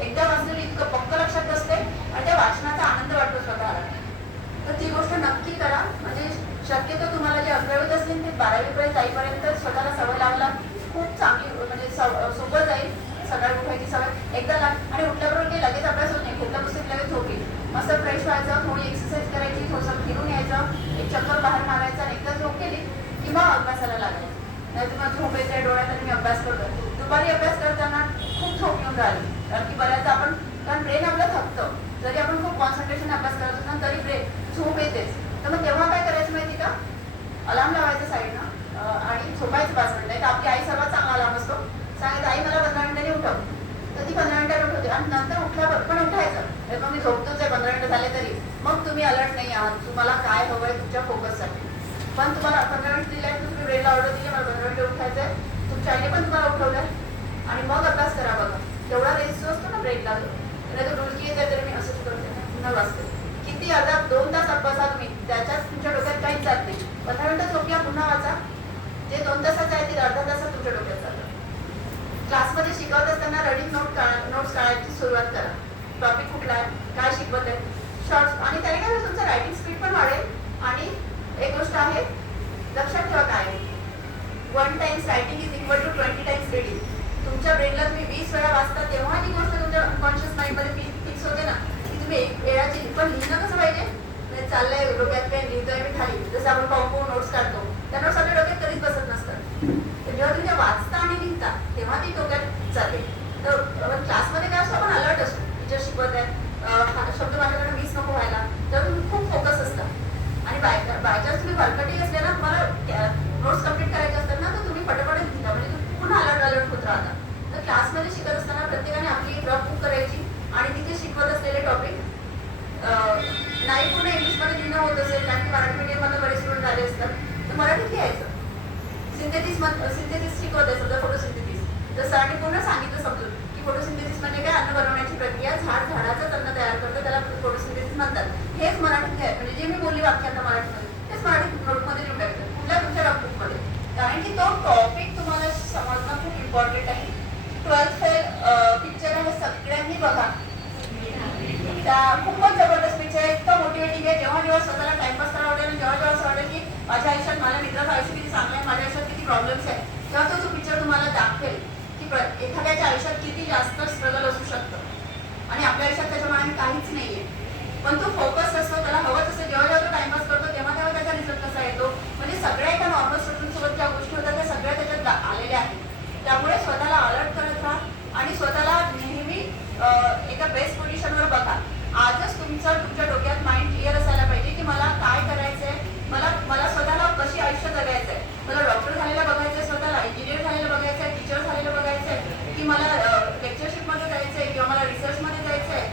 एकदा वाचलेलं इतकं पक्क लक्षात बसते आणि त्या वाचनाचा आनंद वाटतो स्वतःला. तर ती गोष्ट नक्की करा. म्हणजे शक्यतो तुम्हाला जे 11वीत असतील ते 12वीपर्यंत जाईपर्यंत स्वतःला सवय लावायला खूप चांगली म्हणजे सोबत जाईल. सकाळी उठायची सवय एकदा आणि उठल्याबरोबर काही लगेच अभ्यास होत नाही. घेतलं पुस्तक लगेच झोपी. मस्त फ्रेश व्हायचं, थोडी एक्सरसाइज करायची, थोडंसं फिरून यायचं, एक चक्कर बाहेर मारायचा आणि एकदा झोप केली की मग अभ्यासाला लागायचं. नाही तुम्हाला झोप येते डोळ्यात आणि मी अभ्यास करतो. दुपारी अभ्यास करताना खूप झोप येऊन राहिली कारण की बऱ्याचदा आपण कारण ब्रेन आपलं थकतं. जरी आपण खूप कॉन्सन्ट्रेशन अभ्यास करत असतो ना तरी ब्रेन झोप येतेच. तर मग तेव्हा काय करायचं माहिती का, अलार्म लावायचं साईडनं आणि झोपायचं 5 मिनिटं. आपली आई सर्वात चांगला अलार्म असतो. सांगायचं आई मला 15 मिनिटांनी उठव. तर ती 15 मिनिटांनी उठवते आणि नंतर उठल्यावर पण उठायचं. मग मी झोपतोच आहे 15 मिनिटं झाले तरी मग तुम्ही अलर्ट नाही आहात. तुम्हाला काय हवं आहे तुमच्या फोकससाठी. पण तुम्हाला 15 मिनिट दिले आहे, तुम्ही ब्रेनला ऑर्डर दिली मला 15 मिनिटं उठायचं आहे, तुमच्या आईने पण तुम्हाला उठवलं आणि मग अभ्यास करा. बघा तेवढा रेस्ट जो असतो ना ब्रेनला, त्याला तो डुलकी येते तरी मी असंच करते पुन्हा वाचते. किती अर्धा 2 तास अभ्यासा तुम्ही त्याच्यात तुमच्या डोक्यात काहीच जात नाही. 15 मिनिटं झोपल्या पुन्हा वाचा. जे 2 तासाचं आहे ते अर्धा तासात तुमच्या डोक्यात जातं. क्लासमध्ये शिकवत असताना रनिंग नोट्स काढायची सुरुवात करा. टॉपिक कुठला आहे, काय शिकवत आहे, शॉर्ट्स. आणि त्याने काय तुमचं रायटिंग स्पीड पण वाढेल. आणि एक गोष्ट आहे लक्षात ठेवा काय, 1 times writing is equal to 20 times reading. तुमच्या ब्रेनला तुम्ही 20 वेळा वाचता तेव्हा ती गोष्ट तुमच्या अनकॉन्शियस माइंडमध्ये फिक्स होते ना की तुम्ही एक वेळाची. पण लिहिणं कसं पाहिजे, म्हणजे चाललंय डोक्यात काय लिहितोय मी खाली, जसं आपण पाहून नोट्स काढतो त्या नोट्स आपल्या डोक्यात कधीच बसत नसतात. तर जेव्हा तुम्ही वाचता आणि लिहिता तेव्हा ती डोक्यात जाते. तर क्लासमध्ये काय असतो, आपण अलर्ट असतो, टीचर शिकवत आहे, शब्द माझ्याकडे मिस नको व्हायला, तर तुम्ही खूप फोकस असता. आणि बायचान्स तुम्ही भरकटी असले ना, तुम्हाला नोट्स कम्प्लीट करायचे असतात ना, तर तुम्ही पटापट लिहिता म्हणजे तुम्ही पुन्हा अलर्ट होत राहता. तर क्लासमध्ये शिकत असताना प्रत्येकाने आपली एक रफ बुक करायची आणि तिथे शिकवत असलेले टॉपिक नाही पूर्ण इंग्लिशमध्ये लिहिणं होत असेल कारण की मराठी मीडियममध्ये बरेच स्टुडंट आले असतात तर मराठीत लिहायचं. सिंथेसिस शिकवत आहे समजा फोटोसिंथेसिस, तर सरांनी पूर्ण सांगितलं समजून की फोटोसिंथेसिस म्हणजे काय, अन्न बनवण्याची प्रक्रिया, झाडाचं अन्न तयार करतं त्याला फोटोसिंथेसिस म्हणतात. हेच मराठीत आहे म्हणजे जे मी बोलली वाक्य आता मराठीमध्ये तेच मराठी नोटमध्ये लिहून टाकायचं कुठल्या तुमच्या नोटबुकमध्ये. कारण की तो टॉपिक तुम्हाला समजणं खूप इम्पॉर्टंट आहे. 12th फेल पिक्चर आहे, सगळ्यांनी बघा. त्या खूपच जबरदस्त पिक्चर आहे, इतका मोटिवेटिंग आहे. जेव्हा जेव्हा स्वतःला टाइमपास करावा वाटेल, जेव्हा जेव्हा असं वाटेल की माझ्या आयुष्यात माझ्या मित्राचं आयुष्य किती चांगलं आहे, माझ्या आयुष्यात किती प्रॉब्लेम्स आहे, तेव्हा तो पिक्चर तुम्हाला दाखवेल की एखाद्याच्या आयुष्यात किती जास्त स्ट्रगल असू शकतं आणि आपल्या आयुष्यात त्याच्या मनाने काहीच नाहीये. पण तो फोकस असतो, त्याला हवंच असतं. जेव्हा जेव्हा तो टाइमपास करतो तेव्हा तेव्हा त्याचा रिझल्ट कसा येतो. म्हणजे सगळ्या एका नॉर्मल स्टुडंटसोबत ज्या गोष्टी होतात त्या सगळ्या त्याच्यात आलेल्या आहेत. त्यामुळे स्वतःला अलर्ट करत राहा आणि स्वतःला नेहमी एका बेस्ट पोझिशनवर बघा. आजच तुमच्या डोक्यात माइंड क्लिअर असायला पाहिजे की मला काय करायचंय, मला स्वतःला कशी आयुष्य जगायचंय. मला डॉक्टर झालेला बघायचंय, स्वतःला इंजिनियर झालेलं बघायचंय, टीचर झालेलं बघायचंय, की मला लेक्चरशिपमध्ये जायचंय किंवा मला रिसर्चमध्ये जायचंय,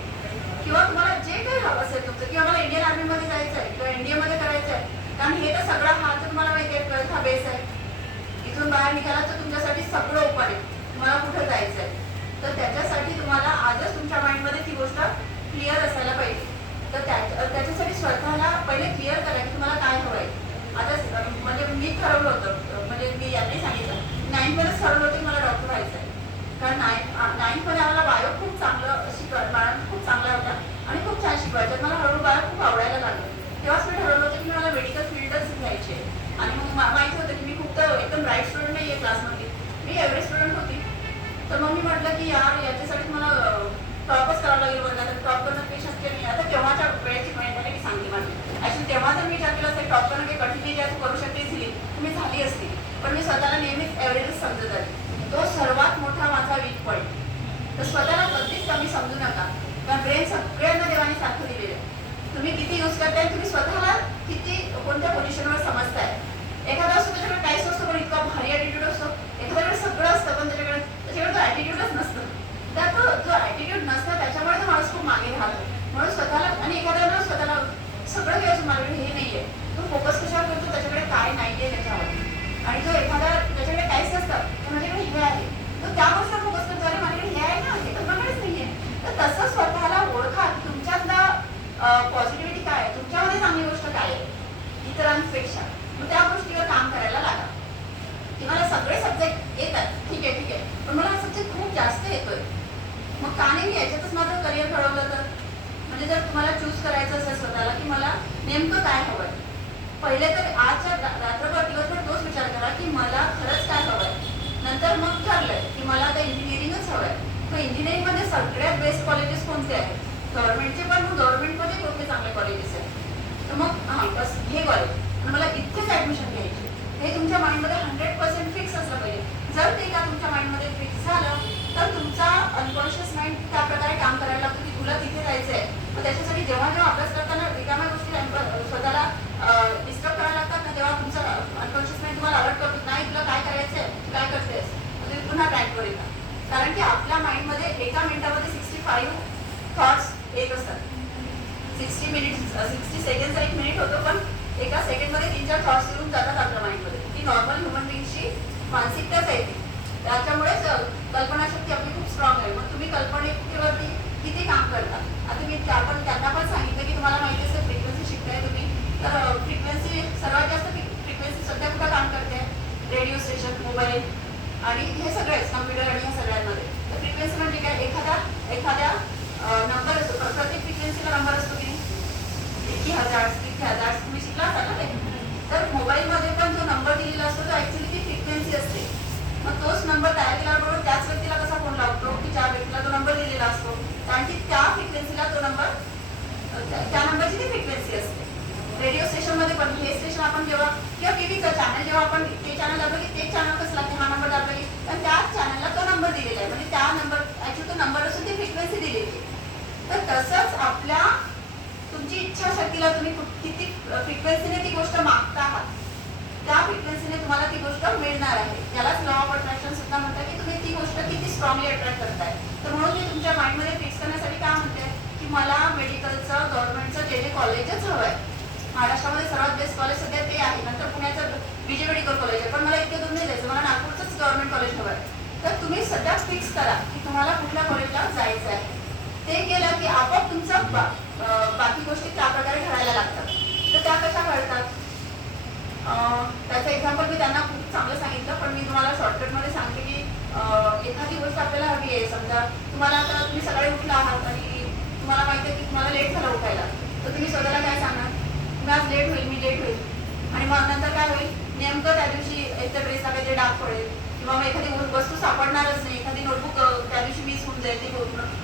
किंवा तुम्हाला जे काही हवं असेल तुमचं, किंवा मला इंडियन आर्मीमध्ये जायचंय किंवा इंडियामध्ये करायचंय. कारण हे तर सगळं हा तर तुम्हाला माहिती आहे 12th हा बेस आहे. इथून बाहेर निघाला तर तुमच्यासाठी सगळं ओपन आहे, तुम्हाला कुठं जायचं आहे. तर त्याच्यासाठी तुम्हाला आजच तुमच्या माइंडमध्ये ती गोष्ट क्लिअर असायला पाहिजे. तर त्याच्यासाठी स्वतःला पहिले क्लिअर करा की तुम्हाला काय हवं आहे. आता म्हणजे मी ठरवलं होतं, म्हणजे मी यांनी सांगितलं 9थमध्येच ठरवलं होतं की मला डॉक्टर व्हायचं आहे. कारण 9थमध्ये आम्हाला बायो खूप चांगलं मॅडम खूप चांगला होता आणि खूप छान शिकवायचं. मला हळूहळू बायो खूप आवडायला लागलं. तेव्हाच मी ठरवलं होतं की मला मेडिकल फील्डच घ्यायची आहे. आणि मग माहिती होतं की मी खूप तर एकदम ब्राईट स्टुडंट नाही आहे क्लासमध्ये, मी एव्हरेज स्टुडंट होती. तर मग मी म्हटलं की याच्यासाठी मला टॉपच करावं लागेल वर्गात. टॉप करणं काही शक्य नाही. आता तेव्हाच्या वेळेची माहिती मी सांगते माझी. ॲक्च्युली तेव्हा जर मी विचार केला असता टॉप करणं काही कठीण नाही, तू करू शकते इझिली, मी झाली असती. पण मी स्वतःला नेहमीच एव्हरेजच समजत आली. तो सर्वात मोठा माझा वीक पॉईंट. तर स्वतःला कधीच कमी समजू नका. कारण ब्रेन सगळ्यांना देवाने सारखं दिलेलं आहे. तुम्ही किती यूज करताय, तुम्ही स्वतःला किती कोणत्या पोझिशनवर समजताय. एखादा असतो त्याच्याकडे काहीच नसतं पण इतका भारी ॲटिट्यूड असतो, एखाद्याकडे सगळं असतं पण त्याच्याकडे तो ॲटिट्यूडच नसतं. तर तो जो ॲटिट्यूड नसतं त्याच्यामुळे तो माणूस खूप मागे राहतो. म्हणून स्वतःला आणि एखाद्याला स्वतःला सगळं काही असं माझ्याकडे हे नाही आहे, तो फोकस कशावर करतो त्याच्याकडे काय नाही आहे त्याच्यावर. आणि जो एखादा त्याच्याकडे काहीच नसतं तर माझ्याकडे हे आहे, तो त्या गोष्टीवर फोकस करतो, अरे माझ्याकडे हे आहे ना, हे तर माझ्याकडेच नाही आहे. तर तसं स्वतःला ओळखा की तुमच्यातला पॉझिटिव्हिटी काय आहे, तुमच्यामध्ये चांगली गोष्ट काय आहे इतरांपेक्षा. मग त्या गोष्टीवर काम करायला लागा. की मला सगळे सब्जेक्ट येतात, ठीक आहे, पण मला हा सब्जेक्ट खूप जास्त येतोय, आणि याच्यातच माझं करिअर घडवलं तर, म्हणजे जर तुम्हाला चूज करायचं असेल स्वतःला की मला नेमकं काय हवंय, पहिले तर आजच्या रात्रभर दिवसभर तोच विचार करा की मला खरंच काय हवंय. नंतर मग ठरलंय की मला आता इंजिनिअरिंगच हवंय, तर इंजिनिअरिंगमध्ये सगळ्यात बेस्ट कॉलेजेस कोणते आहेत, गव्हर्नमेंटचे, पण मग गव्हर्नमेंटमध्ये कोणते चांगले कॉलेजेस आहेत, तर मग हां बस हे कॉलेज आणि मला इथेच ॲडमिशन घ्यायची, हे तुमच्या माइंडमध्ये 100% फिक्स असलं पाहिजे. जर ते का तुमच्या माइंडमध्ये फिक्स झालं तर तुमचा अनकॉन्शियस माइंड त्या प्रकारे काम करायला लागतो की तुला तिथे जायचं आहे. मग त्याच्यासाठी जेव्हा जेव्हा अभ्यास करताना रिकाम्या गोष्टी स्वतःला डिस्टर्ब करायला लागतात ना, तेव्हा तुमचा अनकॉन्शियस माइंड तुम्हाला अलर्ट करतो, नाही तुला काय करायचं आहे, तू काय करतेस, तुम्ही पुन्हा ट्रॅकवर येतात. कारण की आपल्या माइंडमध्ये एका मिनिटामध्ये 65 थॉट्स येत असतात. 60 सेकंडचा एक मिनिट होतो, पण एका सेकंडमध्ये 3-4 थॉट्स येऊन जातात आपल्या माइंडमध्ये. ती नॉर्मल ह्युमन बिंगची मानसिकताच आहे ती. त्याच्यामुळेच कल्पनाशक्ती आपली खूप स्ट्रॉंग आहे. मग तुम्ही कल्पनेवरती किती काम करता. आता मी आपण त्यांना पण सांगितलं की तुम्हाला माहिती असेल फ्रिक्वेन्सी शिकताय तुम्ही, तर फ्रिक्वेन्सी सर्वात जास्त फ्रिक्वेन्सी सध्या कुठं काम करते, रेडिओ स्टेशन, मोबाईल आणि हे सगळेच कम्प्युटर आणि ह्या सगळ्यांमध्ये. तर फ्रिक्वेन्सी म्हणजे काय, एखाद्या नंबर असतो, प्रत्येक फ्रिक्वेन्सीला नंबर असतो की 1000 3000 तुम्ही शिकला असाल ना ते. तर मोबाईलमध्ये पण जो नंबर दिलेला असतो तो ऍक्च्युली ती फ्रिक्वेन्सी असते. मग तोच नंबर तयार केल्याबरोबर त्याच व्यक्तीला कसा फोन लावतो की ज्या व्यक्तीला तो नंबर दिलेला असतो, कारण की त्या फ्रिक्वेन्सीला तो नंबर, त्या नंबरची ती फ्रिक्वेन्सी असते. रेडिओ स्टेशनमध्ये पण हे स्टेशन आपण जेव्हा किंवा टीव्हीचं चॅनल जेव्हा आपण ते चॅनल दाबलं की ते चॅनल कसं लागते, हा नंबर दाबला की, कारण त्याच चॅनलला तो नंबर दिलेला आहे, म्हणजे त्या नंबर ऍक्च्युली तो नंबर असून ती फ्रिक्वेन्सी दिलेली आहे. तर तसंच आपल्या तुमची इच्छाशक्तीला तुम्ही किती फ्रिक्वेन्सीने ती गोष्ट मागता आहात, त्या फ्रिक्वेन्सीने तुम्हाला ती गोष्ट मिळणार आहे. यालाच लॉ ऑफ अट्रॅक्शन सुद्धा म्हणतात की तुम्ही ती गोष्ट किती स्ट्रॉंगली अट्रॅक्ट करताय. तर म्हणून मी तुमच्या माइंडमध्ये फिक्स करण्यासाठी काय म्हणते की मला मेडिकलचं गव्हर्नमेंटचं जे कॉलेजच हवं आहे. महाराष्ट्रामध्ये सर्वात बेस्ट कॉलेज सध्या ते आहे, नंतर पुण्याचं बीजे मेडिकल कॉलेज आहे, पण मला इतके दूर नाही जायचं, मला नागपूरचंच गव्हर्नमेंट कॉलेज हवं आहे. तर तुम्ही सध्या फिक्स करा की तुम्हाला कुठल्या कॉलेजला जायचं आहे. ते केलं की आपोआप तुमचं बाकी गोष्टी त्या प्रकारे घडायला लागतात. तर त्या कशा घडतात, त्याचं एक्झाम्पल मी त्यांना खूप चांगलं सांगितलं, पण मी तुम्हाला शॉर्टकटमध्ये सांगते की एखादी गोष्ट आपल्याला हवी आहे. समजा तुम्हाला आता तुम्ही सकाळी उठला आहात आणि तुम्हाला माहिती आहे की तुम्हाला लेट झालं उठायला, तर तुम्ही स्वतःला काय सांगणार, मी आज लेट होईल, मी लेट होईल. आणि मग नंतर काय होईल, नेमकं त्या दिवशी एकतर ड्रेसला काहीतरी डाग पडेल किंवा मग एखादी वस्तू सापडणारच नाही, एखादी नोटबुक त्या दिवशी मिस होऊन जाईल, ती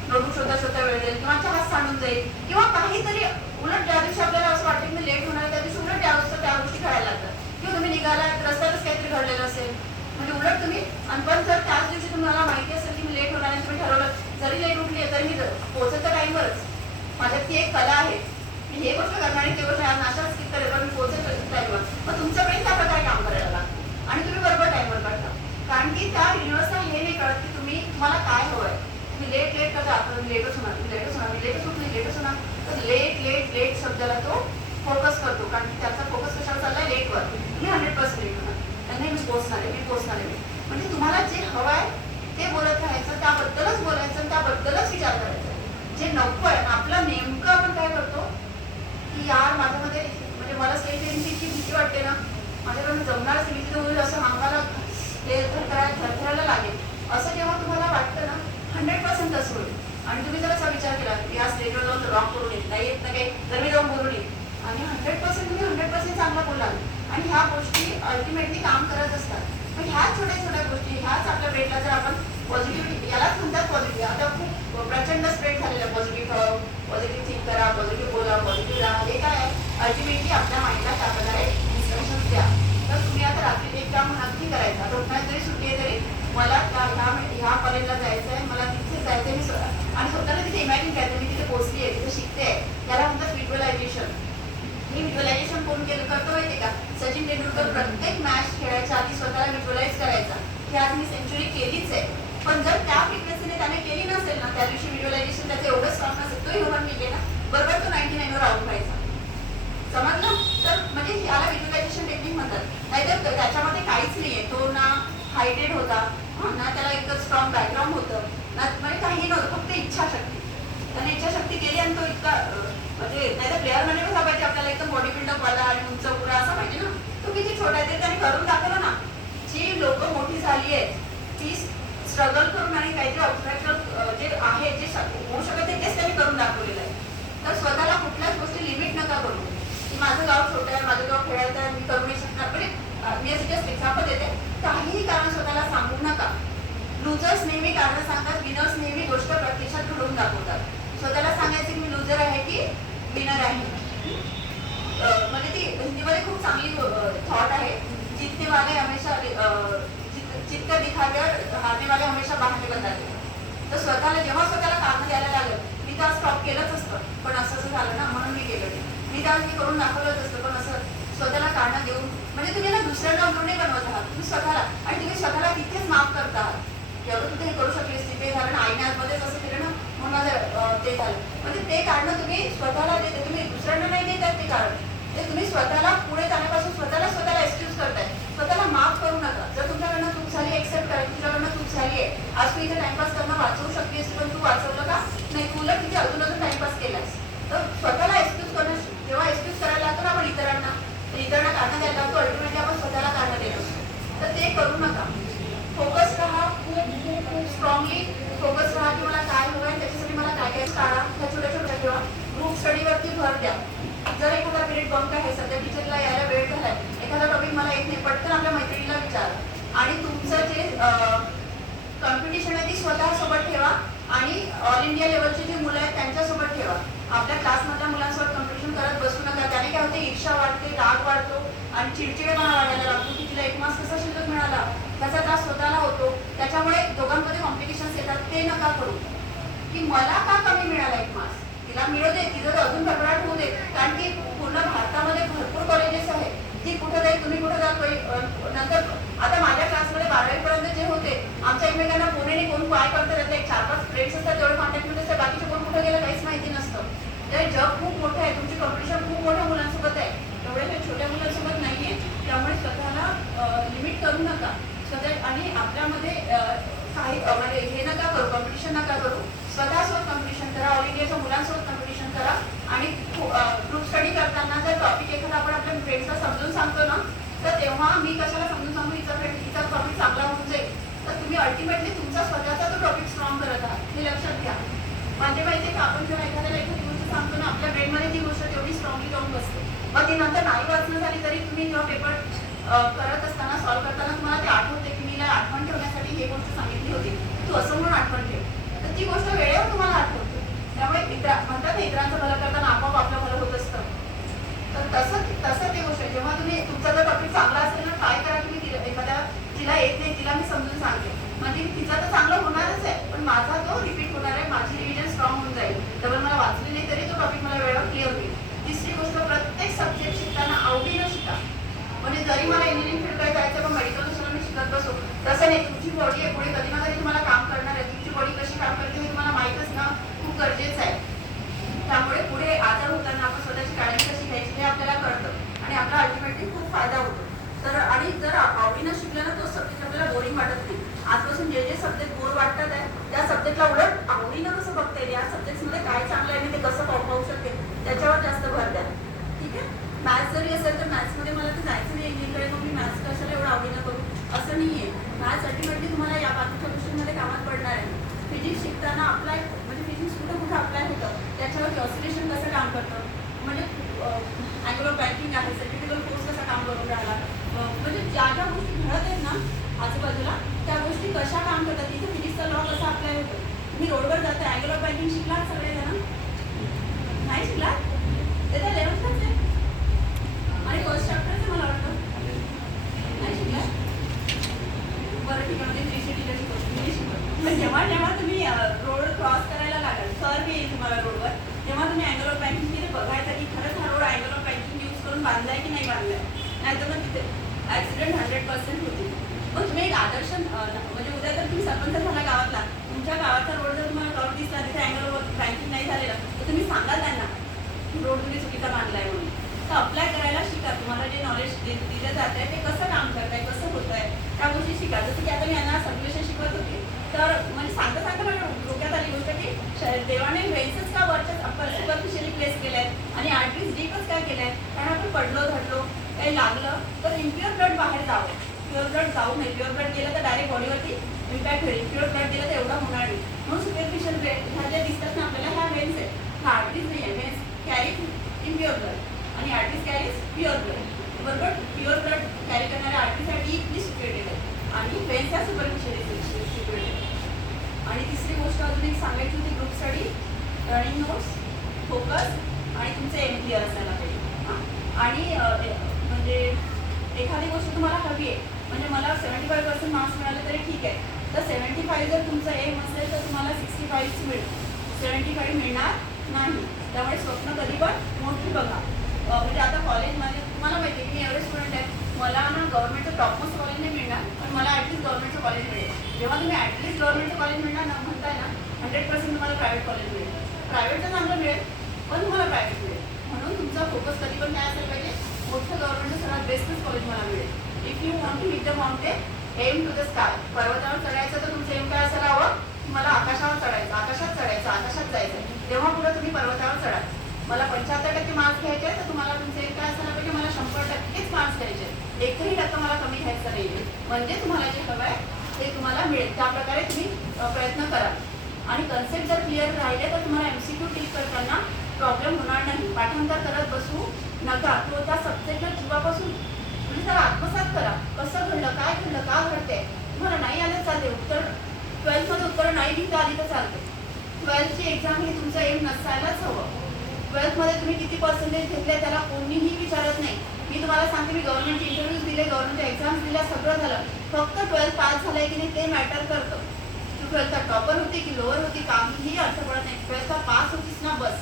नोटबुक शोधा वेळ जाईल किंवा चहाच सांडून जाईल किंवा काहीतरी उलट ज्या दिवशी आपल्याला असं वाटतं की मी लेट होणार, त्या दिवशी उलट त्या गोष्टी घडायला लागतात. किंवा तुम्ही निघाला रस्त्यातच काहीतरी घडलेलं असेल, म्हणजे उलट तुम्ही, आणि पण जर त्याच दिवशी तुम्हाला माहिती असेल की मी लेट होणार आहे, तुम्ही ठरवलं जरी लेट उठली तरी मी पोहोचत टाईमवरच, माझ्यात ती एक कला आहे, मी हे गोष्ट करणार आणि ते गोष्ट नाशाच स्किप करेल, पण मी पोहोचत टाईमवर. मग तुमचं ब्रेन त्या प्रकारे काम करायला लागतं आणि तुम्ही बरोबर टाईमवर करता. कारण की त्या युनिव्हर्सला हे नाही कळत की तुम्हाला काय हवंय. तुम्ही लेट करता, आपण लेटच होणार, लेटच होणार. तर लेट शब्दाला तो फोकस करतो, कारण की त्याचा फोकस कशावर चाललाय, लेटवर. मी 100% लेट होणार, त्यांना मी पोहोचणार आहे. म्हणजे तुम्हाला जे हवं आहे ते बोलत राहायचं, त्याबद्दलच बोलायचं, त्याबद्दलच विचार करायचा. जे नको आहे आपलं, नेमकं आपण काय करतो की यार माझ्यामध्ये, म्हणजे मला स्टेज ची भीती वाटते ना, माझ्याकडून जमणारच नाही, तिथे होईल असं अंगाला ते थरथरायला लागेल, असं जेव्हा तुम्हाला वाटतं ना, 100% तसं होईल. आणि तुम्ही जर असा विचार केला की या स्टेजवर जाऊन रॉक करून येत नाही ना काही, तर मी जाऊन बोलून येईल, आणि 100% तुम्ही 100% चांगला बोलाल. आणि ह्या गोष्टी अल्टिमेटली काम करत असतात. मग ह्या छोट्या गोष्टी, ह्याच आपल्या ब्रेनला जर आपण पॉझिटिव्हिटी, यालाच म्हणतात पॉझिटिव्ह, आता खूप प्रचंड स्प्रेड झालेलं आहे पॉझिटिव्ह थिंक करा, पॉझिटिव्ह बोला, पॉझिटिव्ह राहा. हे काय आहे, अल्टिमेटली आपल्या माइंडला त्या प्रकारे इन्स्ट्रक्शन्स द्या. तर तुम्ही आता रात्री एक काम नक्की करायचं, आता उठण्यात जरी सुट्टी आहे तरी मला ह्या कॉलेजला जायचं आहे, मला तिथे जायचं आहे, आणि स्वतःला तिथे इमॅजिन करायचं मी तिथे पोहोचली आहे, तिथे शिकते आहे. याला म्हणतात व्हिज्युअलायझेशन. हे व्हिज्युअलायझेशन कोण करतो माहिती का, सचिन तेंडुलकर प्रत्येक मॅच खेळायच्या आधी स्वतःला व्हिज्युअलाइज करायचा की आज मी सेंचुरी केलीच आहे. पण जर त्या फ्रिक्वेन्सीने त्याने केली नसेल ना, त्या दिवशी व्हिज्युअलायझेशन त्याचं एवढं स्ट्रॉंग नसेल, तो ह्युमन बिंग आहे ना, बरोबर तो 99 वर आउट व्हायचा. समजलं? तर म्हणजे याला व्हिज्युअलायझेशन टेक्निक म्हणतात. नाहीतर त्याच्यामध्ये काहीच नाहीये, तो ना हायटेड होता, ना त्याला एक स्ट्रॉंग बॅकग्राऊंड होतं, ना म्हणजे काही नव्हतं, फक्त इच्छाशक्ती. त्याने इच्छाशक्ती केली आणि तो इतका, म्हणजे नाहीतर प्लेअर म्हणजे कसा पाहिजे आपल्याला, एकदम बॉडी बिल्डअप वाला आणि उंच पुरा असा पाहिजे ना. तो किती छोटा आहे ते त्याने करून दाखवलं ना. जी लोक मोठी झाली आहेत ती स्ट्रगल करून आणि काहीतरी ऑब्स्ट्रॅक्शन जे आहे, जे लुजर्स नेहमी कारण सांगतात, विनर्स नेहमी गोष्ट प्रत्यक्षात घडवून दाखवतात. स्वतःला सांगायचं की मी लुजर आहे की विनर आहे. म्हणजे ती हिंदीमध्ये खूप चांगली थॉट आहे, जीतने वाले हमेशा जीतकर दिखावे और हारने वाले हमेशा बहाने बताते. तर जेव्हा स्वतःला कारण द्यायला लागलं, मी तर स्टॉप केलंच असतं, पण असं झालं ना म्हणून मी केलं. मी तर मी करून दाखवलंच असतं, पण असं स्वतःला कारण देऊन म्हणजे तुम्ही ना दुसऱ्यांना नाही बनवत आहात, तुम्ही स्वतःला, आणि तुम्ही स्वतःला तिथेच माफ करता आहात. जेवढं तुम्ही हे करू शकलेस तिथे झालं ना, आईने आतमध्येच असं केलं ना म्हणून माझं ते झालं. म्हणजे ते कारण तुम्ही स्वतःला देते, तुम्ही दुसऱ्यांना नाही देतात ते कारण, ते तुम्ही स्वतःला पुढे जाण्यापासून स्वतःला एक्सक्यूज करताय. स्वतःला माफ करू नका. जर तुमच्याकडनं चूक झाली एक्सेप्ट करा, तुझ्याकडनं चूक झाली आहे. आज तू इथे टाइमपास करणं वाचवू शकली असती, पण तू वाचवलं का नाही, तुला तिथे अजून टाइमपास केलास. तर स्वतःला एक्सक्यूज करणं, जेव्हा एक्सक्यूज करायला लागतो ना आपण इतरांना कारण द्यायला लागतो, अल्टिमेटली आपण स्वतःला कारण देत असतो. तर ते करू नका. फोकस राहा, खूप स्ट्रॉंगली फोकस राहा की मला काय हवं आहे, त्याच्यासाठी मला काय काय काढा. ह्या छोट्या छोट्या किंवा ग्रुप स्टडीवरती भर द्या. जर एखादा पिरियड बंक आहे, सध्या टीचरला यायला वेळ झालाय, एखादा टॉपिक मला येत नाही, पटकन आपल्या मैत्रिणीला विचारा. आणि तुमचं जे कॉम्पिटिशन आहे ती स्वतःसोबत ठेवा आणि ऑल इंडिया लेवलचे जे मुलं आहेत त्यांच्यासोबत ठेवा. आपल्या क्लासमधल्या मुलांसोबत कॉम्पिटिशन करत बसू नका. त्याने काय होते, ईर्षा वाढते, राग वाढतो आणि चिडचिडेपणा वाढायला लागतो की तिला 1 मार्क्स कसा शिल्लक मिळाला, त्याचा त्रास स्वतःला होतो. त्याच्यामुळे दोघांमध्ये कॉम्पिटिशन्स येतात. ते नका करू की मला का कमी मिळाला 1 मार्क्स, तिला मिळू दे, तिथं अजून भरभराट होऊ दे. कारण की पूर्ण भारतामध्ये भरपूर कॉलेजेस आहेत, ती कुठं जाईल, तुम्ही कुठं जातोय. नंतर आता माझ्या क्लासमध्ये 12वी पर्यंत जे होते, आमच्या एकमेकांना कोणी कोण काय करतात, त्यातले 4-5 फ्रेंड्स असतात, तेवढे कॉन्टॅक्टमध्ये असतात, बाकीचे कोण कुठं गेलं काहीच माहिती नसतं. तर जग खूप मोठं आहे, तुमची कॉम्पिटिशन खूप मोठ्या मुलांसोबत आहे, एवढ्या छोट्या मुलांसोबत नाही आहे. त्यामुळे स्वतःला लिमिट करू नका स्वतः. आणि आपल्यामध्ये काही म्हणजे हे नका करू, कॉम्पिटिशन नका करू. स्वतःसोबत कॉम्पिटिशन करा, ऑल इंडियाच्या मुलांसोबत कॉम्पिटिशन करा. आणि ग्रुप स्टडी करताना जर टॉपिक एखादा आपण आपल्या फ्रेंड्सला समजून सांगतो ना, तर तेव्हा मी कशाला समजून सांगू, हिचा टॉपिक चांगला होऊन जाईल. तर तुम्ही अल्टिमेटली तुमचा स्वतःचा तो टॉपिक स्ट्रॉंग करत आहात, हे लक्षात घ्या. म्हणजे माहिती आहे का, आपण जेव्हा एखाद्याला एखादी गोष्ट सांगतो ना, आपल्या ब्रेनमध्ये ती गोष्ट तेवढी स्ट्रॉंगली जाऊन बसते. मग ती नंतर नाही वाचणं झाली तरी तुम्ही जेव्हा पेपर करत असताना, सॉल्व्ह करताना तुम्हाला ते आठवते की मी आठवण ठेवण्यासाठी ही गोष्ट सांगितली होती, तू असं म्हणून आठवण ठेव. तर ती गोष्ट वेळेवर तुम्हाला आठवते. त्यामुळे म्हणतात ना, इतरांचं भलं करताना आपोआप आपलं भलं होत असतं. तर तसं ते गोष्ट आहे. जेव्हा तुम्ही तुमचा जर टॉपिक चांगला असेल ना, ट्राय करा की मी एखाद्या जिला येत नाही तिला मी समजून सांगते, म्हणजे तिचा तर चांगलं होणारच आहे, पण माझा तो रिपीट होणार आहे, माझी रिव्हिजन स्ट्रॉंग होऊन जाईल. तर मला वाचली नाही तरी तो टॉपिक मला वेळेवर क्लिअर होईल. तिसरी गोष्ट, प्रत्येक सब्जेक्ट शिकताना आवडीनं शिका. म्हणजे जरी मला इंजिनिअरिंग फील्डकडे जायचं पण मेडिकल कशाला मी शिकत बसू, तसं नाही. तुमची बॉडी आहे, पुढे कधी ना कधी तुम्हाला काम करणार आहे. तुमची बॉडी कशी काम करते हे तुम्हाला माहीतच ना, खूप गरजेचं आहे. त्यामुळे पुढे आजार होताना आपण स्वतःची काळजी कशी घ्यायची हे आपल्याला कळतं आणि आपला अल्टिमेटली खूप फायदा होतो. तर आणि जर आवडीनं शिकलं ना, तो सब्जेक्ट आपल्याला बोरिंग वाटत नाही. आजपासून जे सब्जेक्ट बोर वाटतात आहे, त्या सब्जेक्टला उलट आवडीनं कसं बघता येईल, या सब्जेक्टमध्ये काय चांगलं आहे ते कसं पाहू शकते त्याच्यावर जास्त भर द्या. ठीक आहे. मॅथ्स जरी असेल तर मॅथ्समध्ये मला तर जायचं नाही इंजिनिअरिंगकडे, मग मी मॅथ्स कशाला एवढं आवडीनं करू, असं नाही आहे. मॅथ्स अल्टिमेटली तुम्हाला या बाकीच्या गोष्टींमध्ये कामात पडणार आहे. फिजिक्स शिकताना अप्लाय, म्हणजे फिजिक्स कुठं अप्लाय होतं, त्याच्यावर ऑसिलेशन कसं काम करतं, म्हणजे अँग्युलर बँकिंग आहे, सेंट्रिफ्युगल फोर्स कसा काम करून राहिला, म्हणजे ज्या ज्या गोष्टी घडत आहेत ना आजूबाजूला, त्या गोष्टी कशा काम करतात, तिथे फिजिक्सचा लॉ कसा अप्लाय होतो. तुम्ही रोडवर जाता, अँग्युलर बँकिंग शिकलात सगळेजण, नाही शिकला ते तर 11th आहे आणि फर्स्ट चॅप्टरचं मला वाटतं नाही शिकला. बरं ठीक आहे, म्हणजे 360 शिकवतो. पण जेव्हा तुम्ही रोड क्रॉस करायला लागाल, सर बी येईल तुम्हाला रोडवर, तेव्हा तुम्ही अँग्युलर बँकिंग तिथे बघायचं की खरंच हा रोड अँग्युलर बँकिंग यूज करून बांधलाय की नाही बांधलाय, नाही तर मग तिथे ॲक्सिडेंट 100% होते. मग तुम्ही एक आदर्श, म्हणजे उद्या जर तुम्ही सरपंच झाला गावातला, तुमच्या गावाचा रोड जर तुम्हाला क्रॉस दिसला, तिथे अँग्युलर बँकिंग नाही झालेलं, तर तुम्ही सांगाल त्यांना रोड तुम्ही चुकीचा बांधलाय म्हणून. तर अप्लाय करायला शिका. तुम्हाला जे नॉलेज दिलं जात आहे ते कसं काम करत आहे, कसं होत आहे, त्या गोष्टी शिका. जसं की आता मी यांना सर्क्युलेशन शिकवत होते, तर म्हणजे सांगता माझ्या डोक्यात आली गोष्ट की देवाने वेन्सच का वरच्या सुपरफिशियली प्लेस केल्या आहेत आणि आर्टरीज डीपच काय केल्या आहेत, कारण आपण पडलो धडलो काही लागलं तर इम्प्युअर ब्लड बाहेर जावं, प्युअर ब्लड जाऊ नये. प्युअर ब्लड गेलं तर डायरेक्ट बॉडीवरती इम्पॅक्ट होईल, प्युअर ब्लड गेलं तर एवढं होणार नाही. म्हणून सुपरफिशियल ह्या ज्या दिसतात ना आपल्याला, ह्या वेन्स आहेत, ह्या आर्टरीज नाही आहे. वेन्स कॅरी इम्प्युअर ब्लड आणि आर्टरीज कॅरीज प्युअर ब्लड. बरोबर, प्युअर ब्लड कॅरी करणाऱ्या आर्टरीज डीपली सिक्युरेटेड आहे आणि वेन्स ह्या सुपरफिशियली सिक्युरेटेड. लर्निंग नोट्स, फोकस आणि तुमचे एम क्लिअर असायला पाहिजे. आणि म्हणजे एखादी गोष्ट तुम्हाला हवी आहे, म्हणजे मला 75% मार्क्स मिळाले तरी ठीक आहे, तर 75 जर तुमचं एम असेल तर तुम्हाला 65 मिळेल, 75 मिळणार नाही. त्यामुळे स्वप्न कधी पण मोठी बघा. म्हणजे आता कॉलेजमध्ये तुम्हाला माहिती आहे की मी एवढे स्टुडंट आहे, मला ना गव्हर्नमेंटचं टॉपमोस्ट कॉलेज नाही मिळणार, पण मला ॲटलीस्ट गव्हर्नमेंटचं कॉलेज मिळेल. जेव्हा तुम्ही ॲटलीस्ट गव्हर्नमेंटचं कॉलेज मिळणार ना म्हणताय ना, 100% तुम्हाला प्रायव्हेट कॉलेज मिळेल. प्रायव्हेटचं चांगलं मिळेल, पण तुम्हाला प्रायव्हेट मिळेल. म्हणून तुमचा फोकस कधी पण काय असायला पाहिजे, मोठं गव्हर्नमेंटचं सर्वात बेस्टच कॉलेज मला मिळेल. If you want to hit the mountain, aim to the sky. पर्वतावर चढायचं तर तुमचं एम काय असायला हवं, मला आकाशावर चढायचं, आकाशात जायचं, तेव्हा पुढे तुम्ही पर्वतावर चढा. मला 75% मार्क्स घ्यायचे तर तुम्हाला तुमचे एम काय असायला पाहिजे, मला 100%च मार्क्स घ्यायचे, 1% मला कमी घ्यायचं नाही, म्हणजे तुम्हाला जे हवं आहे ते तुम्हाला मिळेल. त्याप्रकारे तुम्ही प्रयत्न करा. आणि कन्सेप्ट जर क्लिअर राहिले तर तुम्हाला MCQ डील करताना प्रॉब्लेम होणार नाही. पाठांतर करत बसू नका. तो त्या सब्जेक्टला जीवापासून म्हणजे त्याला आत्मसात करा. कसं घडलं, काय घडलं, का घडते. तुम्हाला नाही आलं चालते, उत्तर 12th उत्तर नाही लिहिता आली तर चालते. 12th एक्झाम ही तुमचं एम नसायलाच हवं. 12th तुम्ही किती पर्सेंटेज घेतले त्याला कोणीही विचारत नाही. मी तुम्हाला सांगते, मी गव्हर्नमेंटचे इंटरव्ह्यूज दिले, गव्हर्नमेंटच्या एक्झाम्स दिल्या, सगळं झालं. फक्त 12th पास झालंय की नाही ते मॅटर करतं. तू 12th टॉपर होती की लोअर होती काहीही अर्थ पडत नाही. 12th पास होतीस ना बस.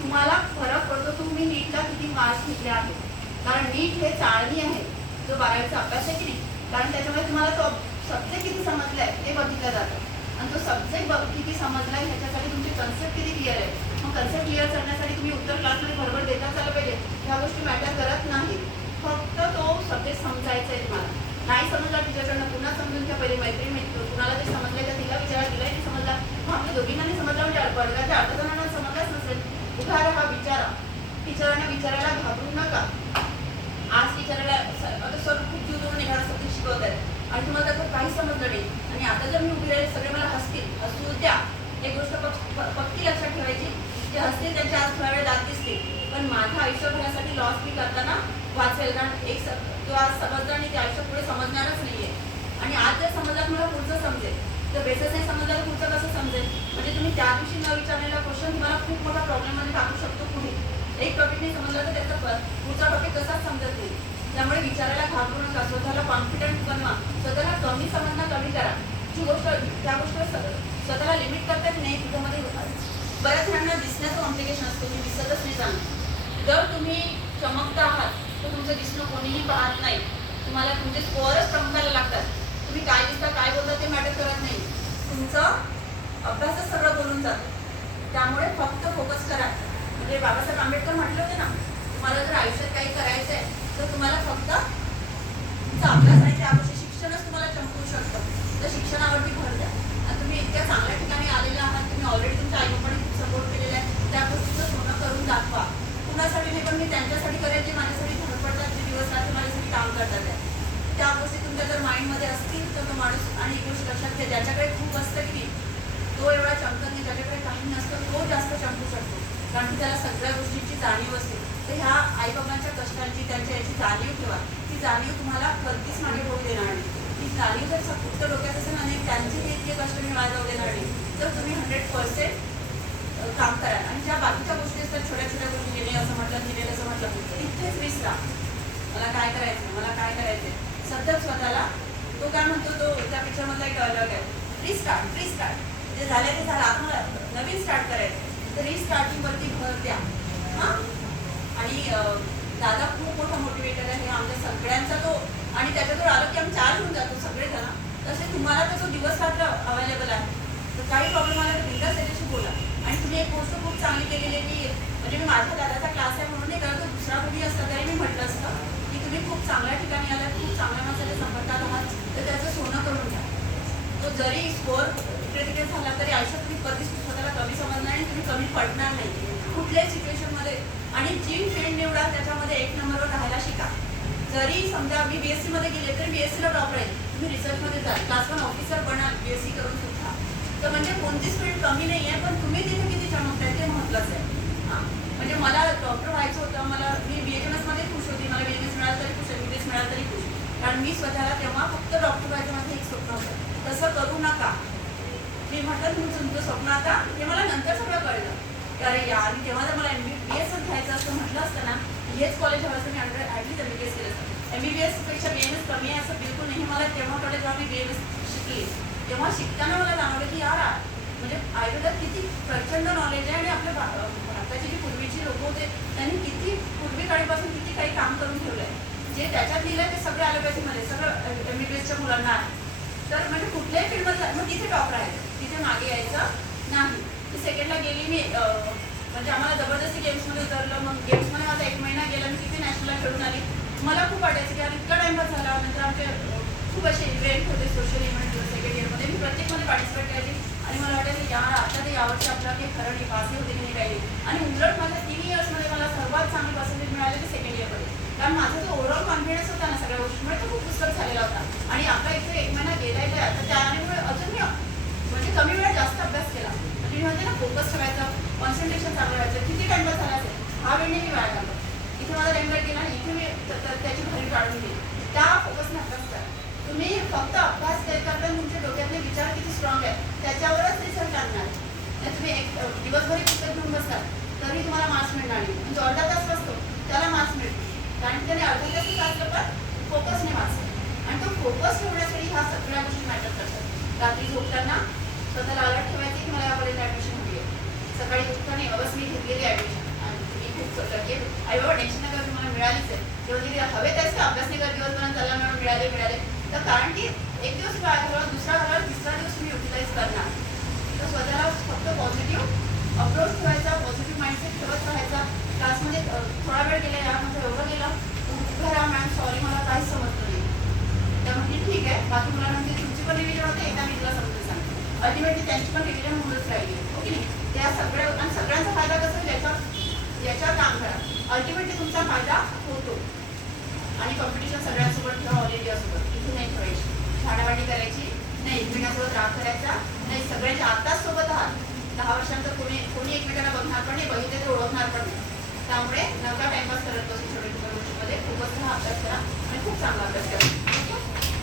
तुम्हाला फरक पडतो तुम्ही नीटला किती मार्क्स घेतले आहेत. कारण नीट हे चाळणी आहे जो 12वीचा अभ्यास आहे की नाही. कारण त्याच्यामुळे तुम्हाला तो सब्जेक्ट किती समजलाय ते बघितलं जातं, आणि तो सब्जेक्ट किती समजलाय ह्याच्यासाठी तुमची कन्सेप्ट किती क्लिअर आहे. मग कन्सेप्ट क्लिअर करण्यासाठी तुम्ही उत्तर क्लासमध्ये बरोबर देताच आलं पाहिजे. ह्या गोष्टी मॅटर करत नाही. फक्त तो सब्जेक्ट समजायचा आहे तुम्हाला. नाही समजला टीचरकडनं पुन्हा समजून घ्या. पहिले मैत्रिणी कुणाला जे समजलंय तर तिला विचारा, तिला नाही समजला मग आपल्या दोघींना नाही समजला म्हणजे वर्गाच्या 8 जणांना समजलाच नसेल. उभा राहा, विचारा. टीचरांना विचारायला घाबरू नका. आज टीचरला आता सर खूप दूरून एखादा सब्जेक्ट शिकवत आहेत आणि तुम्हाला त्याचं काही समजलं नाही, आणि आता जर मी उभी राहिले सगळे मला हसतील, हसू द्या. एक गोष्ट पक्की लक्षात ठेवायची, जे हसतील त्यांच्या आज थोड्या वेळ दात दिसते, पण माझं आयुष्य भरण्यासाठी लॉस मी करताना वाचेल. कारण एक तो आज समजला आणि ते आयुष्य पुढे समजणारच नाहीये. आणि आज जर समजला तुम्हाला पुढचं समजेल, तर बेसिस नाही समजला तर पुढचं कसं समजेल. म्हणजे तुम्ही त्या दिवशी न विचारलेला क्वेश्चन तुम्हाला खूप मोठा प्रॉब्लेममध्ये टाकू शकतो पुढे. एक टॉपिक नाही समजला तर त्याचा पुढचा टॉपिक कसाच समजत नाही. त्यामुळे विचारायला घाबरू नका. स्वतःला कॉन्फिडंट बनवा. स्वतःला कमी समजणं कमी करा. जी गोष्ट त्या गोष्ट स्वतःला लिमिट करतात नाही तुझ्यामध्ये. बऱ्याच जणांना दिसण्याचं कॉम्प्लिकेशन असतं, तुम्ही दिसतच नाही चांगलं. जर तुम्ही चमकता आहात तर तुमचं दिसणं कोणीही पाहत नाही. तुम्हाला तुमचे स्कोअरच चमकायला लागतात. तुम्ही काय दिसता काय बोलता ते मॅटर करत नाही. तुमचं अभ्यासच सगळं बोलून जातं. त्यामुळे फक्त फोकस करा. म्हणजे बाबासाहेब आंबेडकर म्हटलं होते ना, तुम्हाला जर आयुष्यात काही करायचं आहे तर तुम्हाला फक्त तुमचा अभ्यास आणि त्या गोष्टी शिक्षणच तुम्हाला चमकवू शकतं. तर शिक्षणावरती भर द्या. आणि तुम्ही इतक्या चांगल्या ठिकाणी आलेले आहात, तुम्ही ऑलरेडी तुमच्या आईबापाने सपोर्ट केलेला आहे, त्या गोष्टीचं सोनं करून दाखवा. कुणासाठी नाही, पण मी त्यांच्यासाठी करेल जे माझ्यासाठी धडपडतात, जे दिवस रात्री माझ्यासाठी काम करतात आहे. त्या गोष्टी तुमच्या जर माइंडमध्ये असतील तर तो माणूस, आणि एक गोष्ट लक्षात घ्या, ज्याच्याकडे खूप असतं की तो एवढा चमकत नाही, ज्याच्याकडे काही नसतं तो जास्त चमकू शकतो. कारण की त्याला सगळ्या गोष्टींची जाणीव असते. तर ह्या आईबाबांच्या कष्टांची, त्यांच्या याची जाणीव ठेवा. ती जाणीव तुम्हाला कधीच मागे होऊ देणार नाही. ती जाणीव जर फक्त डोक्यात असेल आणि त्यांचे ते इतके कष्ट मी वाया जाऊ देणार नाही, तर तुम्ही 100% काम करा. आणि ज्या बाकीच्या गोष्टी असतात, छोट्या छोट्या गोष्टी, गेले असं म्हटलं, गेले असं म्हटलं, तिथेच विसरा. मला काय करायचं, मला काय करायचं. सतत स्वतःला, तो काय म्हणतो, तो त्या पिक्चरमधला एक डायलॉग आहे, रिस्टार्ट रिस्टार्ट. जे झालं ते झालं, आपण नवीन स्टार्ट करायचं. तर रिस्टार्टिंगवरती भर द्या. हां. आणि दादा खूप मोठा मोटिवेटर आहे आमच्या सगळ्यांचा तो, आणि त्याच्याजवळ आलं की आम्ही चार्ज होऊन जातो सगळेजण. तसे तुम्हाला त्याचा दिवस रात्र अवेलेबल आहे. तर काही प्रॉब्लेम आला तर बिंदास त्याच्याशी बोला. आणि तुम्ही एक गोष्ट खूप चांगली केलेली आहे की, म्हणजे मी माझ्या दादाचा क्लास आहे म्हणून नाही करत, तो दुसरा कुणी असता तरी मी म्हटलं असतं की तुम्ही खूप चांगल्या ठिकाणी आलात, खूप चांगल्या माणसाच्या संपर्कात आहात, तर त्याचं सोनं करून घ्या. तो जरी स्कोअर इकडे तिकडे झाला तरी आयुष्यात तुम्ही कधीच स्वतःला कमी समजणार नाही, तुम्ही कमी पडणार नाही कुठल्याही सिच्युएशनमध्ये. आणि जी फील्ड निवडा त्याच्यामध्ये 1 नंबरवर राहायला शिका. जरी समजा मी BSc मध्ये गेले तरी BSc ला टॉप राहील. तुम्ही रिसर्चमध्ये जा, क्लास 1 ऑफिसर बनाल BSc करून सुद्धा. तर म्हणजे कोणतीच फील्ड कमी नाही आहे, पण तुम्ही तिथे किती चमकताय ते महत्त्वाचं आहे. हां, म्हणजे मला डॉक्टर व्हायचं होतं, मी BHMS मध्ये खुश होती, मला BHMS मिळालं तरी खुश, MBBS मिळालं तरी खुश. कारण मी स्वतःला तेव्हा फक्त डॉक्टर व्हायचं माझं एक स्वप्न होतं. तसं करू नका. मी म्हटलं तुमचं स्वप्न आता, हे मला नंतर सगळं कळलं. आणि तेव्हा जर मला MBBS घ्यायचं असं म्हटलं असतं ना, हेच कॉलेज हवं असं मी ॲटलीस्ट MBBS केलं असतं. MBBS पेक्षा BMS कमी आहे असं बिलकुल नाही. मला तेव्हा कळलं जेव्हा मी BMS शिकली, तेव्हा शिकताना मला जाणवलं की यार म्हणजे आयुर्वेदात किती प्रचंड नॉलेज आहे आणि आपल्या भारताची जी पूर्वीची लोक होते त्यांनी किती पूर्वी काळीपासून किती काही काम करून ठेवलं आहे. जे त्याच्यात दिलं ते सगळं ॲलोपॅथीमध्ये सगळं MBBSच्या मुलांना आहे. तर म्हणजे कुठल्याही फील्डमध्ये मग तिथे टॉप राहायचं, तिथे मागे यायचं नाही. ती सेकंडला गेली मी म्हणजे आम्हाला जबरदस्ती गेम्समध्ये उतरलं. मग गेम्समध्ये माझा 1 महिना गेला. मी तिथे नॅशनलला खेळून आली. मला खूप वाटायचं की यार इतका टाइमपास झाला. नंतर आमचे खूप असे इव्हेंट होते, सोशल इव्हेंट होते सेकंड इयरमध्ये. मी प्रत्येकमध्ये पार्टिसिपेट करायची आणि मला वाटायचं यार आता ते यावर्षी आपल्याला काही खरं नाही, पासही होते की नाही काही. आणि उलट माझ्या 3 इयर्समध्ये मला सर्वात चांगले पर्सेंटेज मिळाले ते सेकंड इयरमध्ये. कारण माझा जो ओव्हरऑल कॉन्फिडन्स होता ना सगळ्या गोष्टीमुळे तो खूप पुस्तक झालेला होता. आणि आपला इथे 1 महिना गेलाय तर त्यामुळे अजून मी म्हणजे कमी वेळात जास्त अभ्यास केला. म्हणजे मी म्हणते ना फोकस ठेवायचं, कॉन्सन्ट्रेशन चांगलं व्हायचं. किती टाइमपास झाला असेल हा वेळ मी वाया घालवला. इथे माझा टाइम वेळ गेला आणि इथे मी त्याची भरी काढून घेईल. त्या फोकसने अभ्यास करा. तुम्ही फक्त अभ्यास करता तुमच्या डोक्यातले विचार किती स्ट्रॉंग आहेत त्याच्यावरच रिझल्ट आणणार. तुम्ही एक दिवसभरी पुस्तक घेऊन बसता तरी तुम्हाला मार्क्स मिळणार नाही. म्हणजे अर्धा तास असतो त्याला मार्क्स मिळतो कारण त्याने अर्धा तासच असलं पण फोकसने वाचलं. आणि तो फोकस ठेवण्यासाठी ह्या सगळ्या गोष्टी मॅटर करतात. रात्री झोपताना स्वतःला अलर्ट ठेवायची की मला यापर्यंत ॲडमिशन हवी आहे. सकाळी उठताना बस मी घेतलेली ॲडमिशन आणि तुम्ही खूप लकी आई बाबा टेन्शन नका तुम्हाला मिळालीच आहे. जेव्हा हवे त्याच अभ्यास नाही कर दिवसपर्यंत त्याला मिळाले तर कारण की एक दिवस घालवा, दुसरा घालवा, तिसरा दिवस तुम्ही युटिलाइज करणार. तर स्वतःला फक्त पॉझिटिव्ह अप्रोच ठेवायचा, पॉझिटिव्ह माइंडसेट ठेवत राहायचा. क्लासमध्ये थोडा वेळ गेला यार म्हणजे एवढं गेलं घरा मॅम सॉरी मला काहीच समजलं नाही. त्या म्हणजे ठीक आहे बाकी मुलांना म्हणजे तुमची पण रिव्हिजन होते एकदा मी तुला समजून सांगते. अल्टिमेटली त्यांची पण रिव्हिजन होऊनच राहिली हो की नाही. त्या सगळ्या आणि सगळ्यांचा फायदा कसा याच्यावर काम करा. अल्टिमेटली तुमचा फायदा होतो. आणि कॉम्पिटिशन सगळ्यांसोबत ठेवा, ऑल इंडियासोबत. इथे नाही ठेवायची, झाडावाडी करायची नाही, एकमेकांसोबत राग करायचा नाही. सगळ्यांच्या आत्ताच सोबत आहात. 10 वर्षांतर कोणी एकमेकांना बघणार पण नाही, बघितले तर ओळखणार पण नाही. त्यामुळे नका टाइमपास करत बसू छोट्या छोट्या गोष्टीमध्ये. खूपच अभ्यास करा आणि खूप चांगला अभ्यास करा.